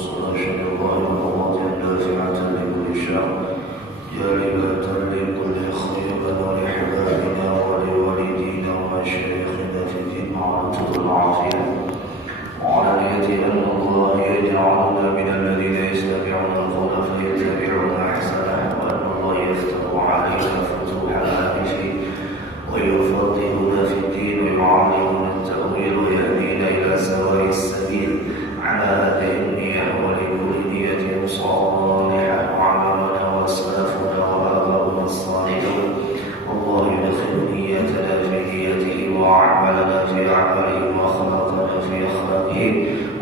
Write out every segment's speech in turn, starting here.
الرسل أشهد الله قوة دافعة لكل شر جالبة لكل خير ولحبابنا ولوالدينا ومشايخنا في الدين وعلى العافية وعلى نية أن الله يجعلنا من الذين يستمعون القول فيتبعون أحسنه وأن الله يفتح علينا فتوح العارف ويفضلنا في الدين ويعلمنا التأويل ويهدينا إلى سواء السبيل على هذه النية ولكل نية صالحة وعلمنا وسلفنا وآباؤنا الصالحون والله يدخل نيتنا في نيته وأعمالنا في أعماله وأخلاقنا في أخلاقه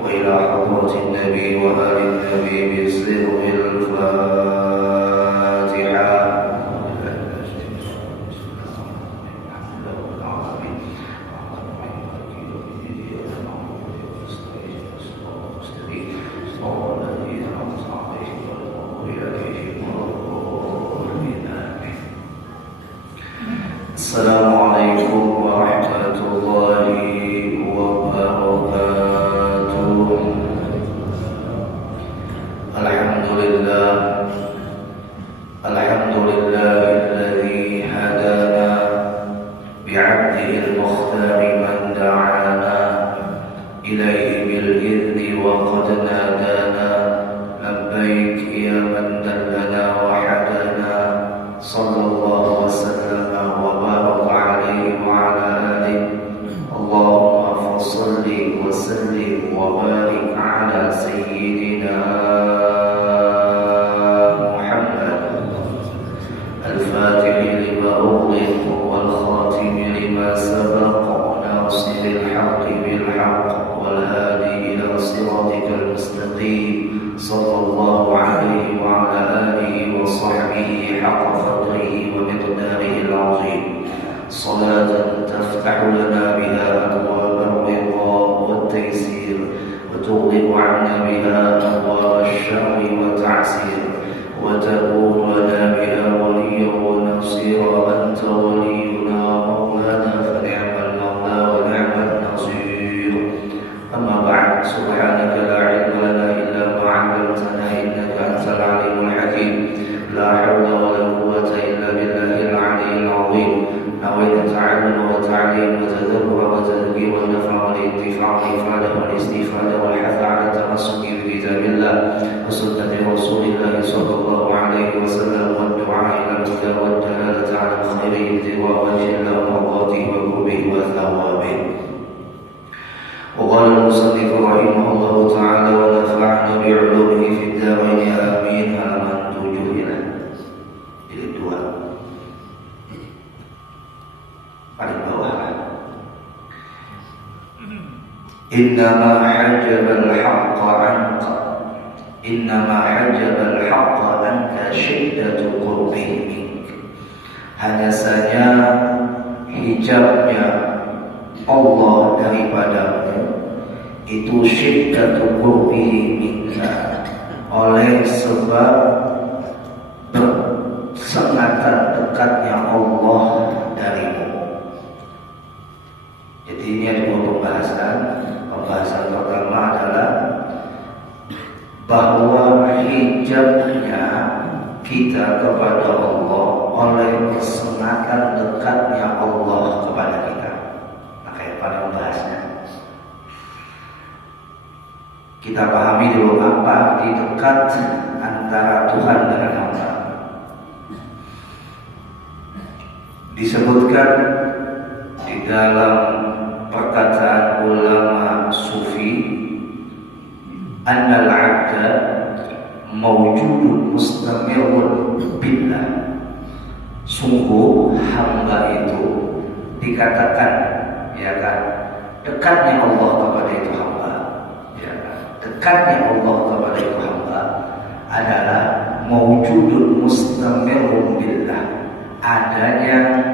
وإلى حضرة النبي وآل النبي بسر الفاتحة. Assalamualaikum warahmatullahi wabarakatuh. Alhamdulillah, alhamdulillahilladzi hadana bi'abdihi al-mukhtari man da'ana ilaihi bil idzni wa qad nadana labbaik ya man dallana wa hadana sallallahu wa sallam wa baraka alaihi wa ala alihi Allahumma fasalli wa sallim wa barik ala sayyidina Muhammad al-Fatih lima ughliq wal khatim lima sabaq nasiril haqqi bil haqq wal hadi ila siratikal mustaqim sallallahu alaihi wa ala alihi wa sahbihi haqqa qadrihi wa miqdarihi al-azim salatan taftahu lana biha abwab ar-ridha wat-taysir wa tughliqu 'anna biha abwab ash-sharri wa ta'sir wa takunu lana biha waliyyan wa nasira anta waliyuna wa mawlana fa ni'mal mawla wa ni'mal nasir. Amma ba'd, subhanaka la 'ilma lana illa ma 'allamtana innaka antal 'alimul hakim. La hawla wa la quwwata illa billahil 'aliyyil 'azim. نويت التعلم والتعليم والتدبر والتدبير والنفع والانتفاع والإفادة والاستفادة والحث على التمسك بكتاب الله وسنة رسول الله صلى الله عليه وسلم والدعاء إلى الهدى والدلالة على الخير ابتغاء وجه الله ومرضاته وقربه وثوابه. وقال المصنف رحمه الله تعالى ونفعنا بعلومه في الدارين آمين. halaman 7 ya. Jilid 2 paling bawah. Innama hajabal haqqa anka, innama hajabal haqqa anka syiddatu qurbihi mink. Hanya saja hijabnya Allah daripadamu itu syiddatu qurbihi minka, oleh sebab bersengatan dekatnya Allah darimu. Jadi ini ada dua pembahasan. Pembahasan pertama adalah bahwa hijabnya kita kepada Allah oleh kesengatan dekatnya Allah kepada kita. Maka yang paling membahasnya kita pahami dulu apa arti dekat antara Tuhan dengan hamba. Disebutkan di dalam perkataan ulama sufi, annal 'abda mawjudun mustamirun billah. Sungguh hamba itu dikatakan, ya kan, dekatnya Allah kepada itu hamba, ya kan, dekatnya Allah kepada itu hamba adalah mawjudun mustamirun billah, adanya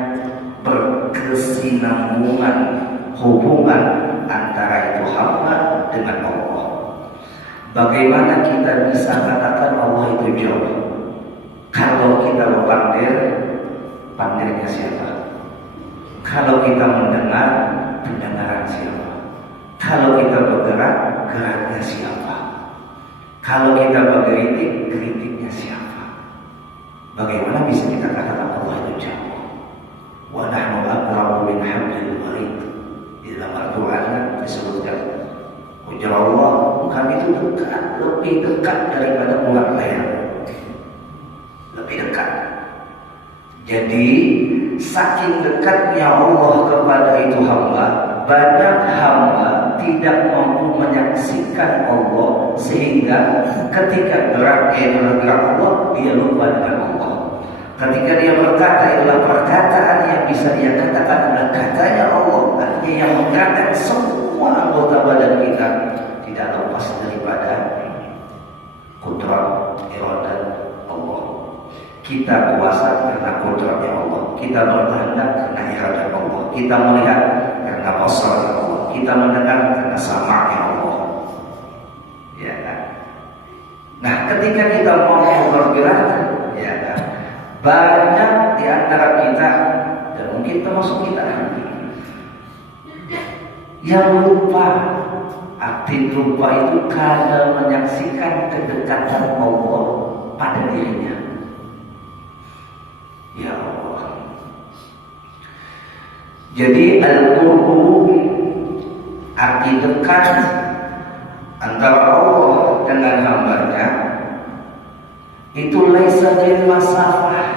berkesinambungan hubungan antara itu hamba dengan Allah. Bagaimana kita bisa katakan Allah itu jauh? Kalau kita berpandir, pandirnya siapa? Kalau kita mendengar, pendengaran siapa? Kalau kita bergerak, geraknya siapa? Kalau kita mengkritik, kritiknya siapa? Bagaimana bisa kita katakan Allah itu jauh? Wa nahnu aqrabu min hablil warid. Di dalam Al-Quran disebutkan, ujar Allah, kami itu dekat, lebih dekat daripada ulat layar, lebih dekat. Jadi saking dekatnya Allah kepada itu hamba, banyak hamba tidak mampu menyaksikan Allah, sehingga ketika gerak Allah, dia lupa dengan Allah. Ketika dia berkata, itulah perkataan yang bisa dia katakan adalah katanya Allah. Artinya yang menggerakkan semua anggota badan kita tidak lepas daripada kudrat iradat Allah. Kita kuasa karena kudratnya Allah. Kita berkehendak karena iradat Allah. Kita melihat karena basarnya Allah. Kita mendengar karena sama'nya Allah. Ya kan? Nah, ketika kita mau bergerak, ya kan, banyak di antara kita dan mungkin termasuk kita yang lupa. Arti lupa itu karena menyaksikan kedekatan Allah pada dirinya. Ya Allah. Jadi al-qurbu, arti dekat antara Allah dengan hambanya, itu laisa bil masafah.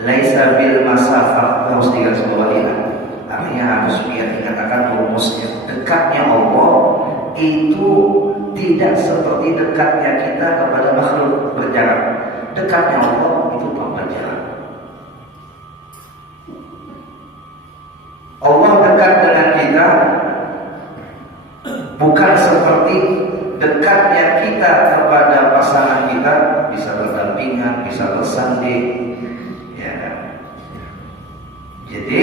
Laisa bil masafah, harus digarisbawahi. Artinya harus biar dikatakan rumusnya. Dekatnya Allah itu tidak seperti dekatnya kita kepada makhluk berjarak. Dekatnya Allah itu tanpa jarak. Allah dekat dengan kita bukan seperti dekatnya kita kepada pasangan kita, bisa berdampingan, bisa bersanding. Ya. Jadi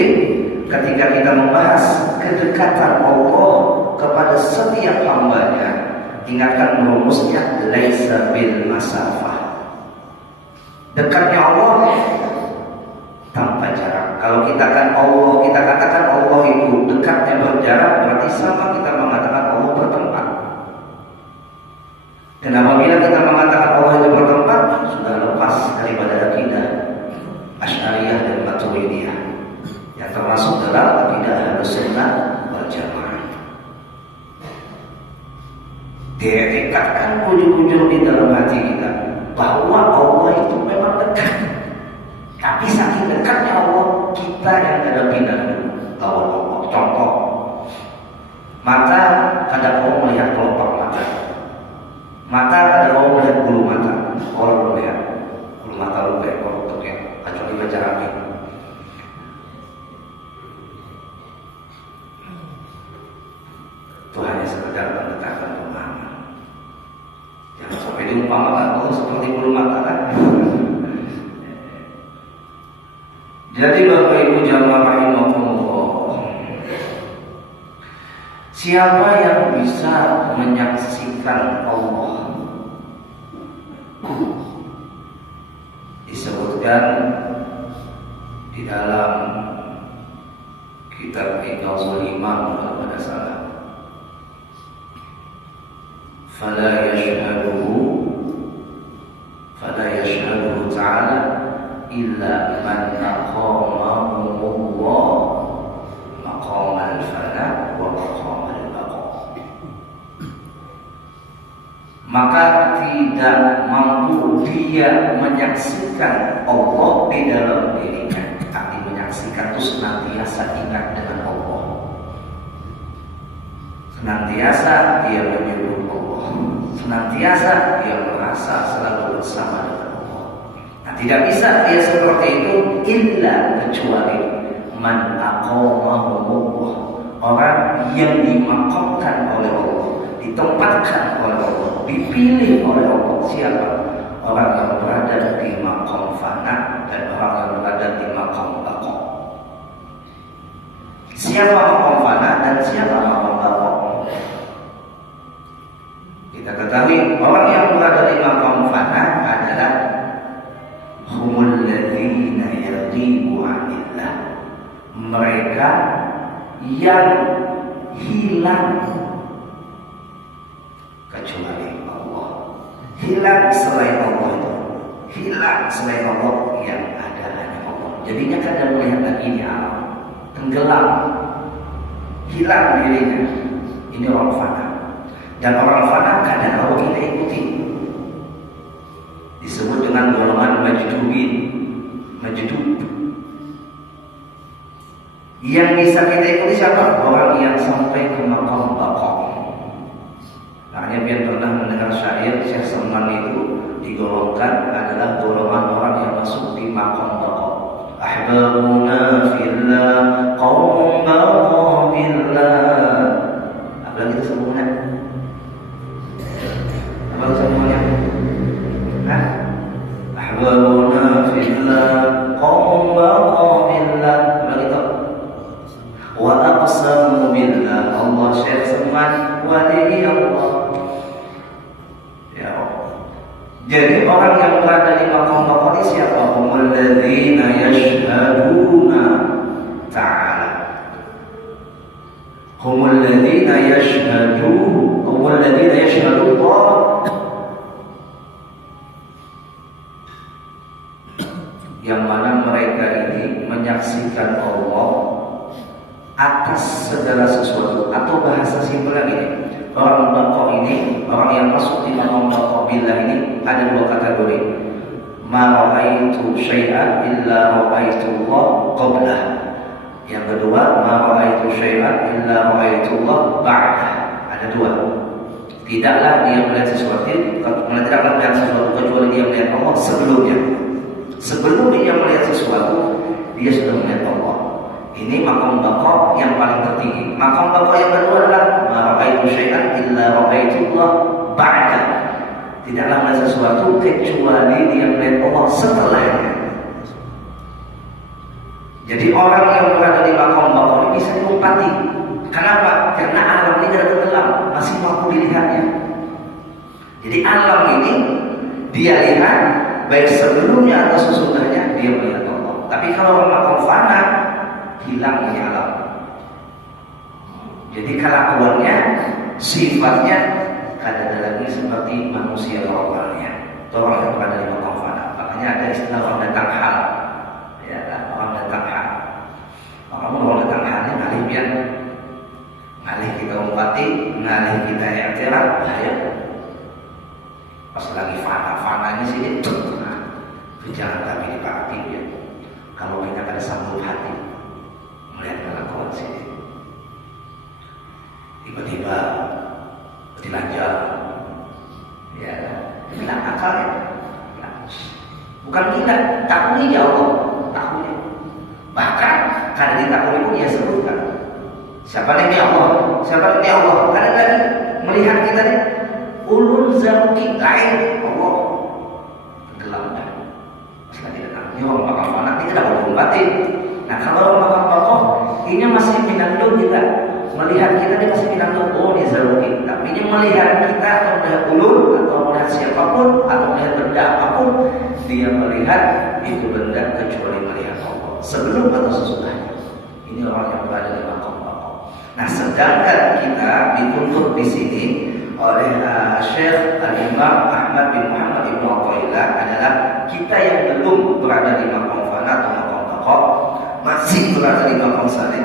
ketika kita membahas kedekatan Allah kepada setiap hambanya, ingatkan rumusnya laisa bil masafah. Dekatnya Allah tanpa jarak. Kalau kita katakan Allah itu dekatnya berjarak, berarti sama kita mengatakan Allah bertempat. Dan apabila kita mengatakan Allah itu bertempat, sudah lepas daripada akidah Asy'ariyah dan Maturidiyah, yang termasuk dalam akidah Ahlussunnah wal Jamaah. Diikatkan ujung-ujung di dalam hati kita bahwa Allah itu memang dekat. Tapi saking dekatnya Allah, kita yang ada pindah lawan Allah. Contoh, mata kadang orang melihat kelopak mata. Mata kadang orang melihat bulu mata. Orang melihat bulu mata lu kayak kotak ya, kecuali baca angin. Itu hanya sekedar pendekatan pemahaman. Jangan sampai diumpamakan Allah seperti bulu mata kan. Jadi Bapak Ibu jamaah rahimakumullah, siapa yang bisa menyaksikan Allah? Disebutkan di dalam kitab Iqazul Iman kalau tidak salah. Fala yashhaduhu ta'ala illa man aqamahumullah maqamal fana wa maqamal baqa. Maka tidak mampu dia menyaksikan Allah di dalam dirinya. Arti menyaksikan itu senantiasa ingat dengan Allah, senantiasa dia menyebut Allah, senantiasa dia merasa selalu bersama dengan Allah. Nah, tidak bisa dia seperti itu illa kecuali man aqamahumullah, orang yang dimakamkan oleh Allah, ditempatkan oleh Allah, dipilih oleh Allah. Siapa? Orang yang berada di maqam fana dan orang yang berada di maqam baqa. Siapa maqam fana dan siapa maqam baqa? Kita ketahui orang yang berada di maqam fana adalah humul ladzina yaghibu 'anillah, mereka yang hilang kecuali Allah. Hilang selain Allah itu. Hilang selain Allah, yang ada hanya Allah. Jadinya kadang melihat lagi ini alam tenggelam, hilang dirinya. Ini orang fana. Dan orang fana kadang kalau kita ikuti disebut dengan golongan majdubin, majdub. Yang bisa kita ikuti siapa? Orang yang sampai ke maqam baqa. Makanya biar pernah mendengar syair Syekh Salman itu digolongkan adalah golongan orang yang masuk di maqam baqa. Ahbabuna fillah qaumun baqa billah. Apa lagi itu semuanya? Apa semuanya? Hah? Ahbabuna fillah qaumun baqa billah. Apa itu? Wa aqsamu billah. Allah Syekh Salman wali Allah. Ya Allah. Jadi orang yang berada di maqam baqa siapa? Humul ladzina yashhaduna ta'ala. Humul ladzina yashhadu, humul ladzina yashhadu Allah. Yang mana mereka ini menyaksikan Allah atas segala sesuatu. Atau bahasa simpelnya ini, orang baqa ini, orang yang masuk di maqam baqa billah ini ada dua kategori. Ma ra'aitu syai'an illa ra'aitu Allah qablah. Yang kedua, ma ra'aitu syai'an illa ra'aitu Allah ba'dah. Ada dua. Tidaklah dia melihat sesuatu, tidaklah melihat sesuatu kecuali dia melihat Allah sebelumnya. Sebelum dia melihat sesuatu, dia sudah melihat Allah. Ini maqam baqa yang paling tertinggi. Maqam baqa yang kedua adalah ma ra'aitu syai'an illa ra'aitu Allah ba'da. Tidaklah melihat sesuatu kecuali dia melihat Allah setelahnya. Jadi orang yang berada di maqam baqa ini bisa diumpati. Kenapa? Karena alam ini tidak tenggelam, masih mampu dilihatnya. Jadi alam ini dia lihat baik sebelumnya atau sesudahnya, dia melihat Allah. Tapi kalau orang maqam fana, hilang ini alam. Jadi kelakuannya, sifatnya kadang lagi seperti manusia normalnya. Atau orang yang berada di maqam fana. Makanya ada istilah orang datang hal. Ya, orang datang hal. Orang datang hal ini ngalih biar ngalih kita umpati, ngalih kita i'tiraf, bahaya. Pas lagi fana-fananya sini, itu jangan kami dipakti ya. Kalau kita ada sambung hati melihat kelakuan sini, tiba-tiba dilanjut, ya, hilang akalnya, bukan kita takuni ya Allah, takuni. Bahkan karena ditakuni pun dia sebutkan, siapa ini Allah, siapa ini Allah. Kadang lagi melihat kita nih, ulun zauki lain Allah, tenggelamnya. Sekali datang, ini orang bakal panak, ini tidak boleh batin. Nah kalau orang bakal bakoh, ini masih minandung kita. Melihat kita dia masih minandung, oh ini zauki. Tapi ini melihat kita atau melihat ulun, atau melihat siapapun, atau melihat benda apapun, dia melihat itu benda kecuali melihat Allah. Sebelum atau sesudahnya. Ini orang yang berada di maqam baqa. Nah sedangkan kita dituntut di sini oleh Syekh Al-Imam Ahmad bin Muhammad Ibn Athaillah adalah kita yang belum berada di maqam fana atau maqam baqa, masih berada di maqam salih,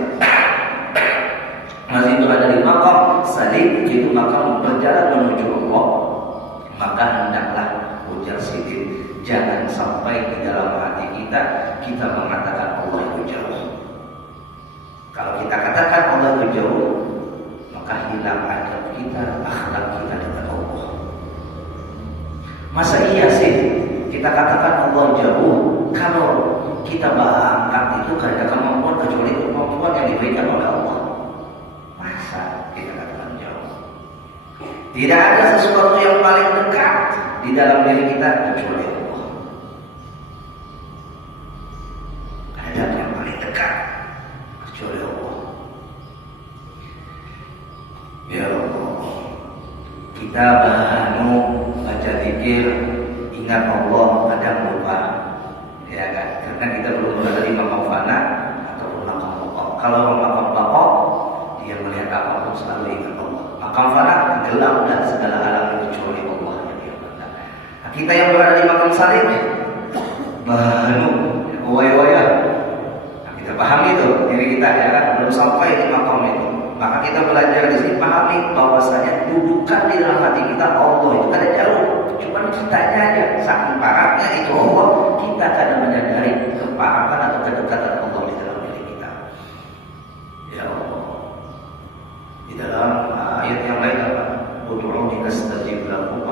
masih berada di maqam salih, yaitu maqam berjalan menuju Allah. Maka hendaklah ujar sidin, jangan sampai di dalam hati kita mengatakan Allah itu jauh. Kalau kita katakan Allah itu jauh, maka hilang adab kita, akhlak kita dengan Allah. Masa iya sih kita katakan Allah jauh kalau kita bahangkan itu karena kemampuan kecuali kemampuan yang diberikan oleh Allah. Masa kita katakan jauh? Tidak ada sesuatu yang paling dekat di dalam diri kita kecuali Allah. Ada yang paling dekat kecuali Allah. Ya Allah, kita baca zikir, ingat Allah, kadang lupa, ya kan? Karena kita belum berada di maqam fana atau maqam baqa. Kalau maqam baqa, dia melihat apapun selalu ingat Allah. Maqam fana gelap dan segala alam kecuali Allah yang dia pandang. kita yang berada di makam salib, baru waya-waya. Nah, kita pahami itu diri kita ya kan, belum sampai di makam itu. Maka kita belajar di sini pahami bahwasanya dudukan di dalam hati kita Allah itu kada jauh. Cuman kitanya aja saking parahnya itu Allah, kita kadang menyadari keparahan atau kedekatan Allah di dalam diri kita. Ya Allah. Di dalam ayat yang lain apa? Ud'uni astajib lakum.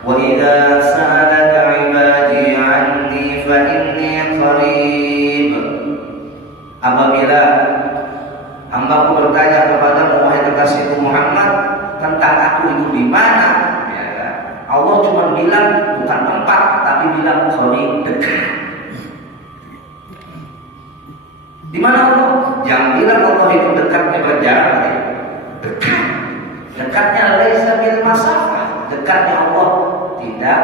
Wa idza sa'alaka 'ibadi 'anni fa inni qarib. Apabila hambaku bertanya kepadamu wahai kekasihku Muhammad tentang aku itu di mana? Ya, Allah cuma bilang bukan tempat, tapi bilang qarib, dekat. Di mana Allah? Jangan bilang Allah itu dekatnya berjarak. Dekat. Dekatnya laisa bil masafah. Dekatnya Allah tidak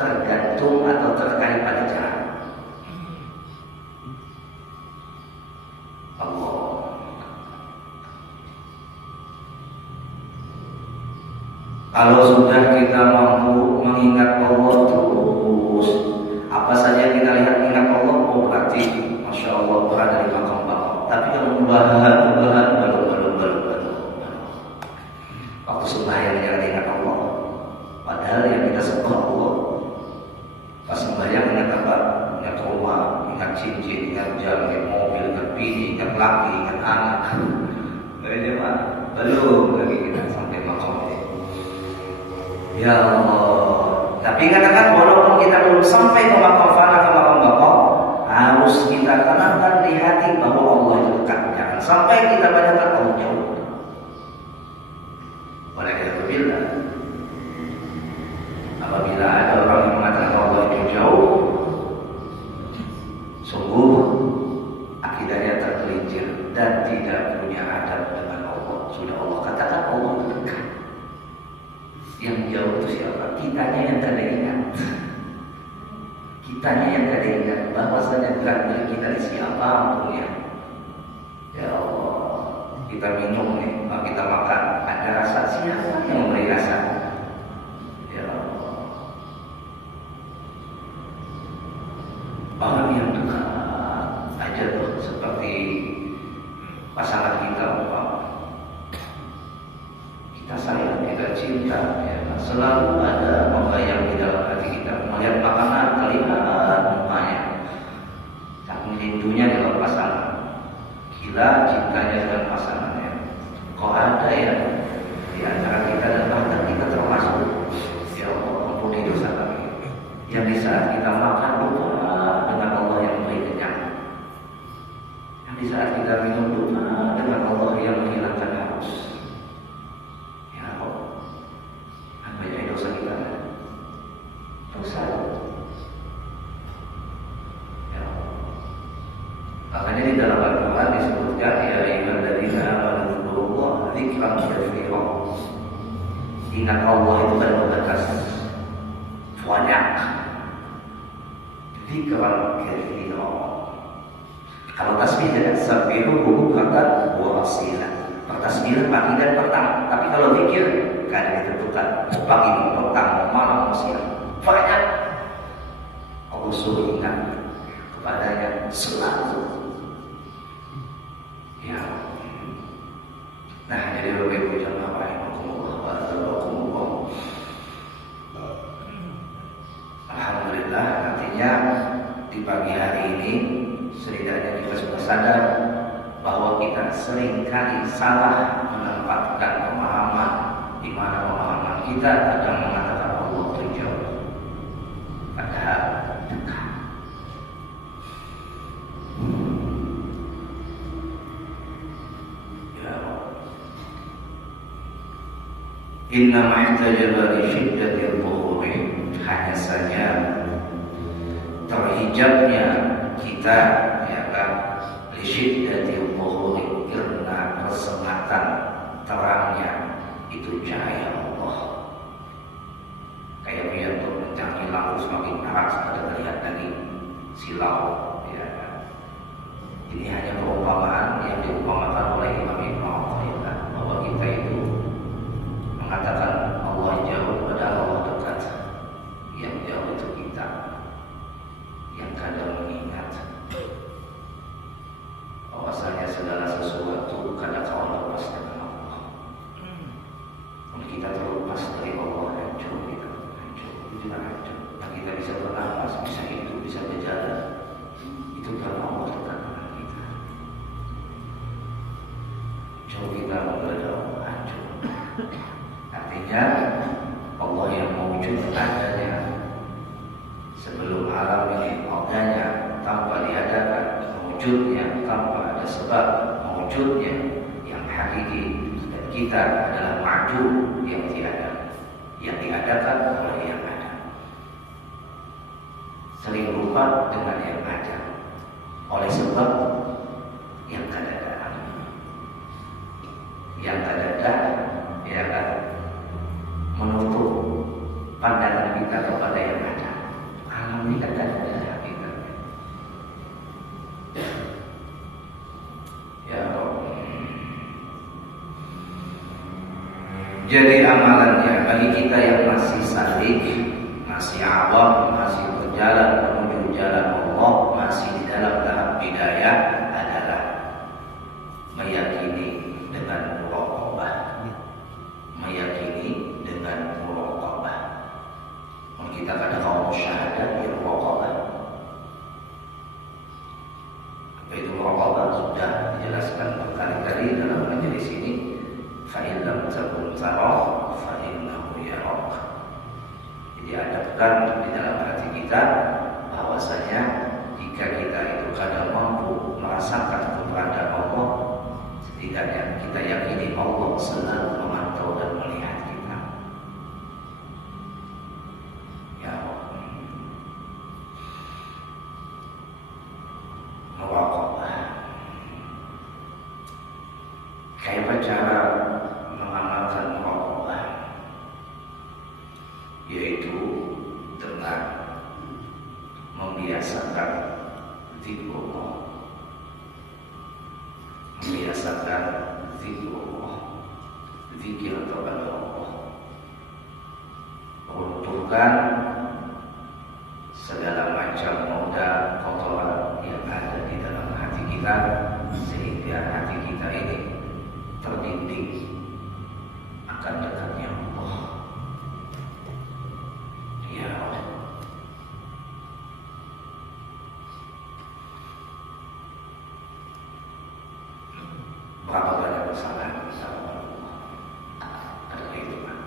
tergantung atau terkait pada jarak. Allah. Kalau sudah kita mampu mengingat Allah terus, apa saja kita lihat ingat Allah, oh berarti Masya Allah berada di makam Allah. Tapi kalau waktu sembahyang jangan ingat Allah. Padahal yang kita sembah Allah. Pas sembahyang ingat apa? Ingat rumah, ingat cincin, ingat jam, ingat mobil, ingat bini, ingat laki, ingat anak. Belum lagi kita sampai makam ini. Ya Allah. Tapi katakan walaupun kita belum sampai ke makam fana, ke makam bapak, harus kita tanamkan di hati bahwa Allah itu dekat. Jangan sampai kita bayangkan Allah jauh. Oleh karena itu, apabila ada orang yang mengatakan Allah itu jauh, sungguh akidahnya tergelincir dan tidak punya adab dengan Allah. Sudah Allah katakan Allah itu dekat. Yang jauh itu siapa? Kitanya yang tidak ingat. Kitanya yang tidak ingat bahwasanya dekat milik kita di siapa ampunnya. Ya Allah, kita minum nih, kita makan, ada rasa, siapa yang memberi rasa? Ya Allah. Orang yang dekat aja tuh seperti pasangan kita, kita sayang, kita cinta, ya, selalu ada membayang di dalam hati kita, melihat makanan, terlihat mukanya, saking rindunya dalam pasangan, gila cintanya dengan pasangannya. Kok ada ya di antara kita dan bahkan kita termasuk, ya Allah ampuni dosa kami, yang di saat kita makan lupa dengan Allah yang memberi kenyang, yang di saat kita minum lupa dengan Allah yang menghilangkan haus. Makanya di dalam Al-Quran disebutkan ya ayyuhalladzina amanu dzkurullaha dzikran katsiran. Ingat Allah itu kan membatas banyak. Dzikran katsiran. Kalau tasbih tidak sabbihuhu bukratan wa asila. Tasbih pagi dan petang. Tapi kalau zikir kan ditentukan pagi, petang, malam, siang. Banyak. Allah suruh ingat kepadanya selalu. Ya. Nah, jadi Bapak Ibu jamaah rahimakumullah wa a'azakumullah. Alhamdulillah, artinya di pagi hari ini setidaknya kita sudah sadar bahwa kita seringkali salah menempatkan pemahaman di mana pemahaman kita kadang mengatakan Allah itu jauh, padahal dekat. Inna mahtajaba li syiddatil dhuhuri, hanya saja terhijabnya kita ya kan li syiddatil dhuhuri, karena kesengatan terangnya itu cahaya Allah. Kayak biar untuk mencari lampu semakin terang ada terlihat dari silau ya kan. Ini hanya perumpamaan yang diumpamakan oleh Imam Ibnu Athaillah bahwa kita itu mengatakan Allah jauh padahal Allah dekat. Yang mewujud adanya sebelum alam ini adanya tanpa diadakan, mewujudnya tanpa ada sebab, mewujudnya yang hakiki, dan kita adalah ma'dum yang tiada, yang diadakan oleh yang ada, sering lupa dengan yang ada oleh sebab yang kadang-kadang ya kan, menutup pandangan kita kepada yang ada. Alam ini kan ada hakikatnya. Ya Allah. Jadi amalannya bagi kita yang masih salik, masih awam, masih berjalan menuju jalan Allah, masih di dalam tahap hidayah, adalah meyakini dengan muraqabah. Meyakini dengan muraqabah. Kita pada kaum syahadat yang muraqabah. Apa itu muraqabah? Sudah dijelaskan berkali-kali dalam majelis ini. Fa in lam takun tarah fa innahu yarak. Jadi adabkan di dalam hati kita bahwasanya jika kita itu kadang mampu merasakan keberadaan Allah, setidaknya kita yakini Allah selalu memantau dan melihat kita. Ya Allah. Muraqabah. Kayak cara mengamalkan muraqabah, yaitu dengan membiasakan zikrullah, membiasakan zikrullah, zikir kepada Allah, meruntuhkan segala macam noda kotoran yang ada di dalam hati kita, sehingga hati kita ini terdidik akan dekatnya Allah. Ya Allah. Berapa banyak kesalahan kita kepada Allah? Ada kehidupan.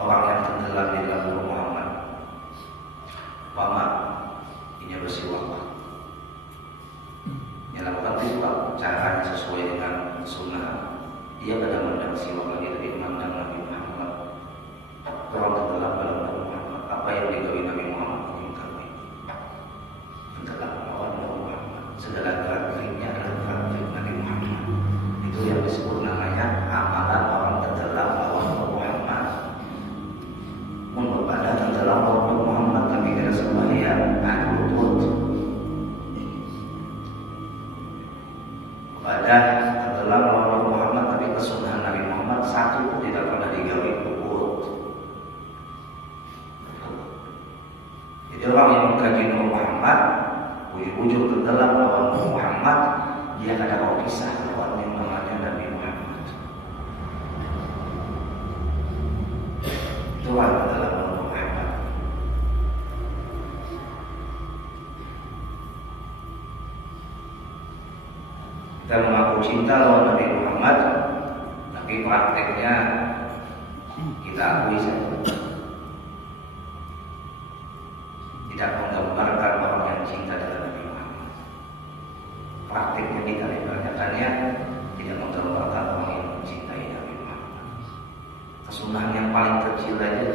Orang yang tenggelam di dalam Nur Muhammad, Mama, ini bersiwak. Yang lakukan tiwak, caranya sesuai dengan sunnah. Dia kadang memandang siwak lagi dari memandang Nabi Muhammad. Orang tenggelam dalam Nur Muhammad. Apa yang digawi Nabi Muhammad mengingkari? Tenggelam melawan Nur Muhammad. Segala gerak-geriknya adalah gerak-gerik Nabi Muhammad. Itu yang disebut namanya amalan orang tenggelam melawan Nur Muhammad. Menurut pada tenggelam melawan Nur Muhammad, tapi tidak sembahyang, lutut. Pada tenggelam melawan Nur Muhammad, tapi kesunahan Nabi Muhammad satu pun tidak pernah digawi lutut. Jadi orang yang mengkaji Nur Muhammad, ujung-ujung tenggelam melawan Nur Muhammad, dia kadang mau pisah lawan yang namanya Nabi Muhammad. Itu orang tenggelam melawan Muhammad. Kita mengaku cinta lawan Nabi Muhammad, tapi prakteknya kita akui saja. Tidak menggambarkan orang yang cinta dengan Nabi Muhammad. Prakteknya kita ibaratkannya tidak menggambarkan orang yang mencintai Nabi Muhammad. Kesunahan yang paling kecil aja,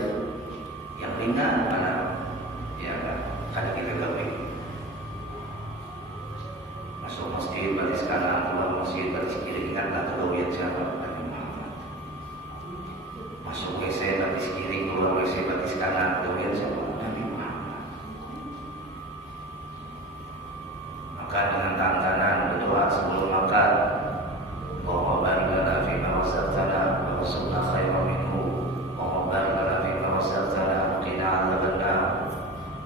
yang ringan mana, ya kan? Ada kita gawe. Masuk masjid baris kanan, keluar masjid baris kiri, kan tak tahu yang siapa Nabi Muhammad. Masuk WC baris kiri, keluar WC baris kanan, tahu yang siapa Nabi Muhammad. Maka dengan tangan kanan berdoa sebelum makan, Allahumma barik lana fima razaqtana wa warzuqna khairan minhu, Allahumma barik lana fima razaqtana wa qina adzabannar.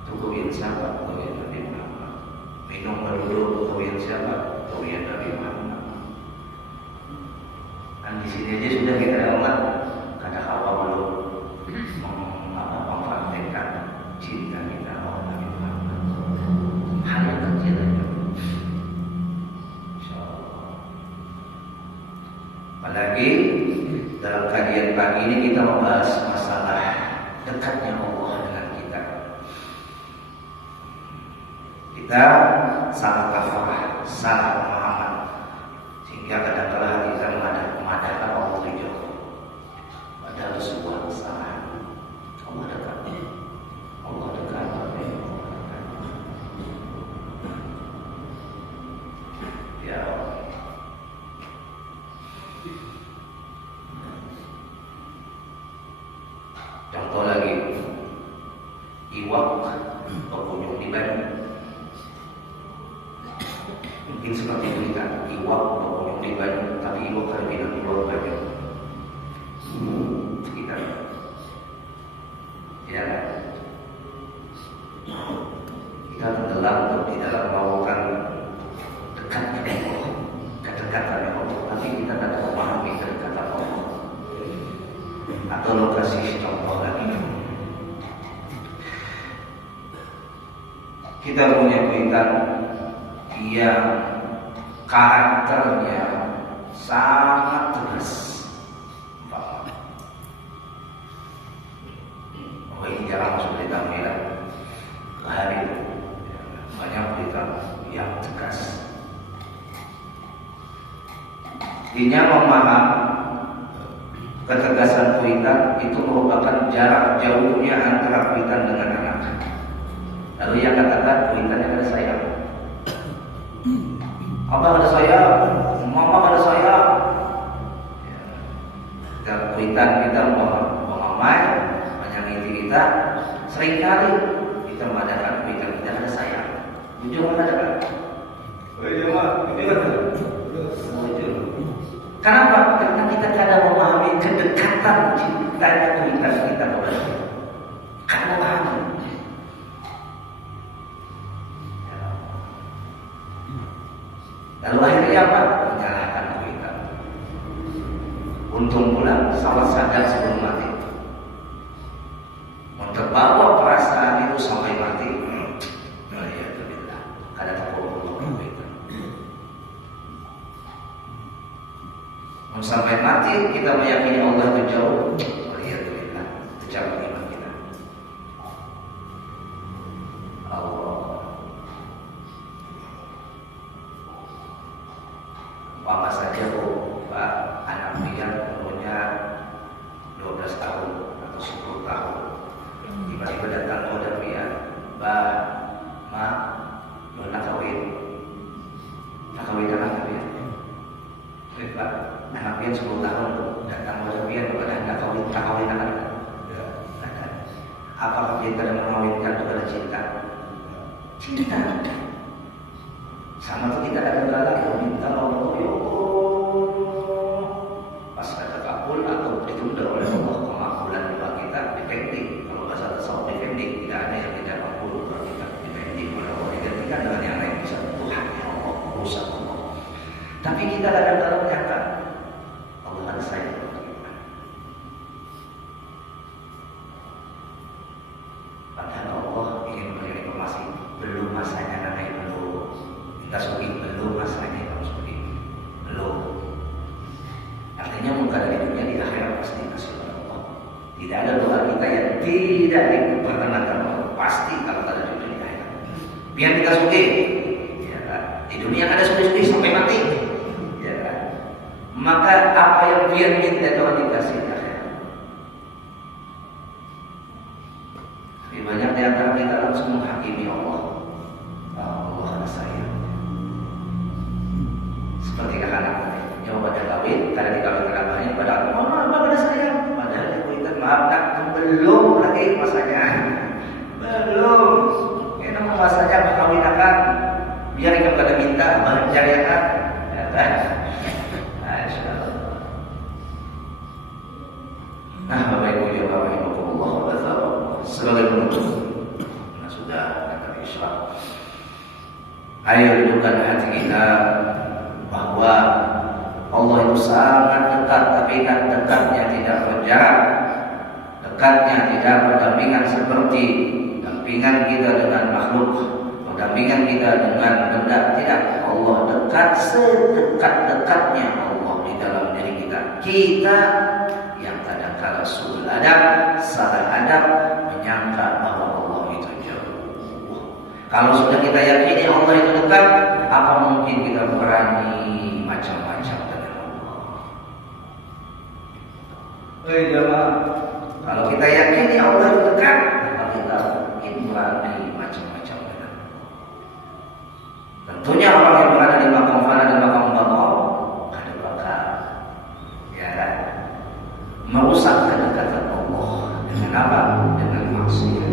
Tahu yang siapa Nabi Muhammad. Minum berduduk, tahu yang siapa? Tahu yang Nabi Muhammad. Dan di sini aja sudah kita dapat kata Hawa belum mempraktekkan cinta kita kepada Nabi Muhammad. Hal yang kecil aja. Insyaallah. Apalagi dalam kajian kajian pagi ini kita membahas masalah dekatnya Allah dengan kita. Kita salah kafah, salah pemahaman, sehingga kadang-kadang kita mengadakan Allah itu jauh. Padahal sebuah kesalahan. Allah dekat. Allah dekat. Ya. Contoh lagi, iwak berkunjung di Bandung. Mungkin seperti berita, iwak berkunjung di Bandung, tapi iwak ada di luar Bandung. Kita, ya, kita tenggelam di dalam lautan dekatnya Allah, kedekatan Allah, tapi kita tidak memahami kedekatan Allah. Atau lokasi contoh lagi, kita punya kuitan yang karakternya sangat tegas. Oh, ini jarang masuk berita merah hari banyak berita yang tegas. Dia memaham ketegasan kuitan itu merupakan jarak jauhnya antara kuitan dengan anak. Lalu ia katakan kuitannya ada sayap. Abang ada sayap, mama ada sayap. Dan kuitan kita mengamai, menyakiti kita, seringkali kita mengadakan kuitan kita ada sayap. Jujur mengadakan. Kenapa? Karena kita kadang memahami kedekatan cintanya kuitan kita kepada kita. Karena memahami. Lalu akhirnya apa? Menyalahkan kuitan. Untung pula salah sadar sebelum mati. Terbawa perasaan itu sampai mati. Alhamdulillah. Kada terpuruk kuitan. Sampai mati kita meyakini Allah itu jauh. Alhamdulillah. Tercapai iman kita. Allah. Apa saja Pak, anak dia umurnya 12 tahun atau 10 tahun. Tiba-tiba datang kepada dia, Pak, Ma, lo nak kawin. Nak kawin anak dia. Pak, anak dia 10 tahun datang kepada dia, kepada nak kawin anak. Apakah dia tidak mengawinkan kepada cinta? Cinta. Sama tuh kita kadang-kadang minta Allah, ya Allah. Pas ada kabul atau ditunda oleh Allah kemakbulan doa kita dipending. Kalau bahasa tasawuf dipending, tidak ada yang tidak makbul kalau kita dipending oleh Allah. Digantikan dengan yang lain, bisa Tuhan ya Allah, urusan Allah. Tapi kita kadang-kadang menyangka Allah ada sayang kepada kita. Padahal Allah ingin memberikan informasi, belum masanya nanti belum. Kita suki belum masanya kamu suki belum. Artinya muka dari dunia di akhirat pasti kasih oleh Allah. Tidak ada doa kita yang tidak diperkenankan Allah. Pasti kalau ada di dunia akhirat. Biar kita suki, ya kan? Di dunia ada suki-suki sampai mati, ya kan? Maka apa yang biar minta doa dikasih di akhirat. Lebih banyak di antara kita langsung menghakimi Allah. Allah ada sayang. Seperti anak yang pada kawin, karena dikawin abahnya pada mama ada sayang. Padahal kuitan maaf nak belum lagi masanya, belum. Ini masanya kawinakan, biar kita pada minta menjariakan, ya kan? Insyaallah. Nah, Bapak Ibu ya Bapak Ibu Allah sebagai penutup, nah sudah kata Isra. Ayo hidupkan hati kita bahwa Allah itu sangat dekat, tapi dekatnya tidak berjarak. Dekatnya tidak berdampingan seperti dampingan kita dengan makhluk, dampingan kita dengan benda. Tidak, Allah dekat sedekat-dekatnya Allah di dalam diri kita. Kita yang kadang suul adab, salah adab, menyangka bahwa Allah itu jauh. Kalau sudah kita yakini Allah itu dekat, apa mungkin kita berani macam-macam dengan Allah? Jemaah, kalau kita yakini Allah itu dekat, maka kita mungkin berani macam-macam dengan Allah. Tentunya orang yang berada di makam fana dan makam baqa ada bakal, ya kan, merusak kedekatan Allah dengan apa? Dengan maksiat.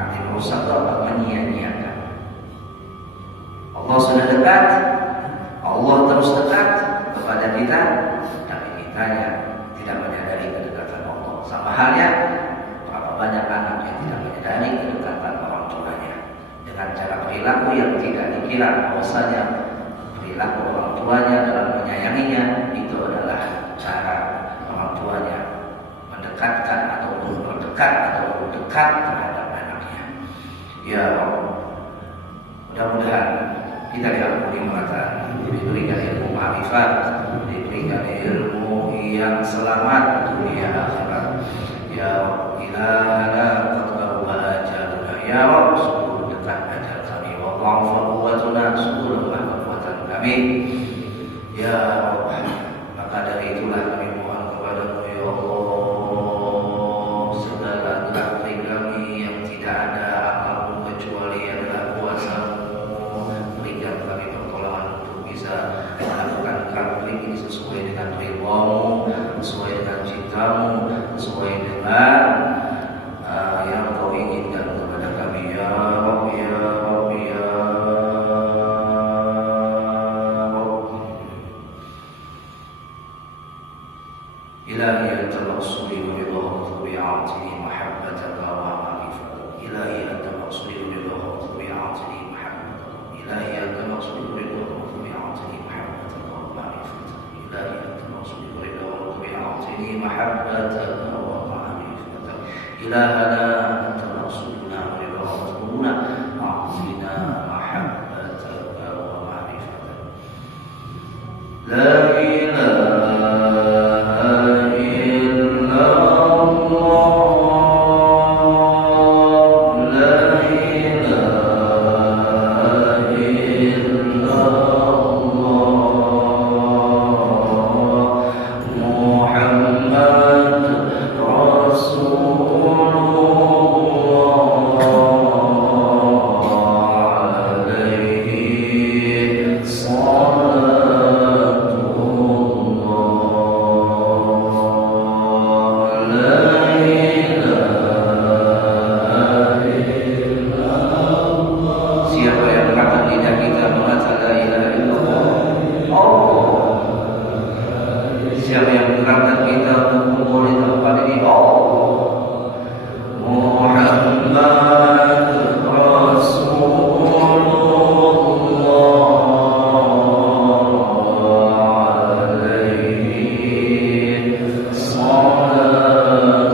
Arti merusak itu apa? Menyia-nyiakan. Allah sudah dekat, Allah terus dekat kepada kita, tapi kitanya tidak menyadari kedekatan Allah. Sama halnya berapa banyak anak yang tidak menyadari kedekatan orang tuanya dengan cara perilaku yang tidak dikira bahwasanya perilaku orang tuanya dalam menyayanginya itu adalah cara orang tuanya mendekatkan ataupun berdekat ataupun dekat terhadap anaknya. Ya Allah, mudah-mudahan kita diampuni mata, diberikan ilmu ma'rifat, diberikan ilmu yang selamat dunia akhirat. Ya ilahana qadbaru ajaluna, ya Rabb, sungguh dekat ajal kami, wa dha'fa quwwatuna, sungguh lemah kekuatan kami. Ya Rabb, maka dari itulah kami mohon kepadamu ya Allah, segala takdir kami yang tidak ada apapun kecuali adalah kuasa-Mu, berikan kami pertolongan untuk bisa melakukan takdir ini sesuai dengan ridha-Mu, sesuai dengan cinta-Mu, sesuai dengan yang Kau inginkan kepada kami ya Rabb, ya Rabb, ya إلهي أنت مقصودي ورضاه بطبيعتي محبتك ومعرفتك. إلهي أنت مقصودي ورضاه بطبيعتي محبتك. إلهي أنت مقصودي ورضاه بطبيعتي محبتك ومعرفتك. إلهي أنت مقصودي ورضاه بطبيعتي محبتك ومعرفتك. إلهنا أنت مقصودنا ورضانا أعطنا محبتك ومعرفتك. لا إله Salat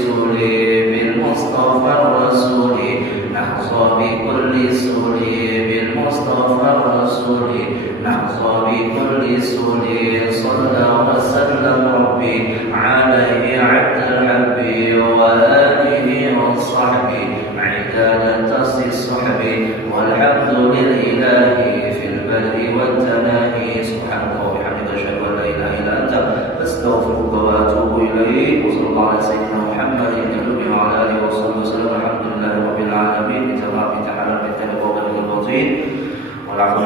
سول بالمصطفى الرسول نحظى بكل سول بالمصطفى الرسول نحظى بكل سول صلى وسلم ربي عليه عد الحب وآله وصحبه عداد تصي الصحب والحمد لله في البر والتناهي سبحانك وبحمدك أشهد أن لا إله إلا أنت أستغفرك وأتوب إليك وصلى الله على سيدنا محمد النبي وعلى آله وصحبه وسلم الحمد لله رب العالمين بتمام تعالى بالتوبة والبطين والعفو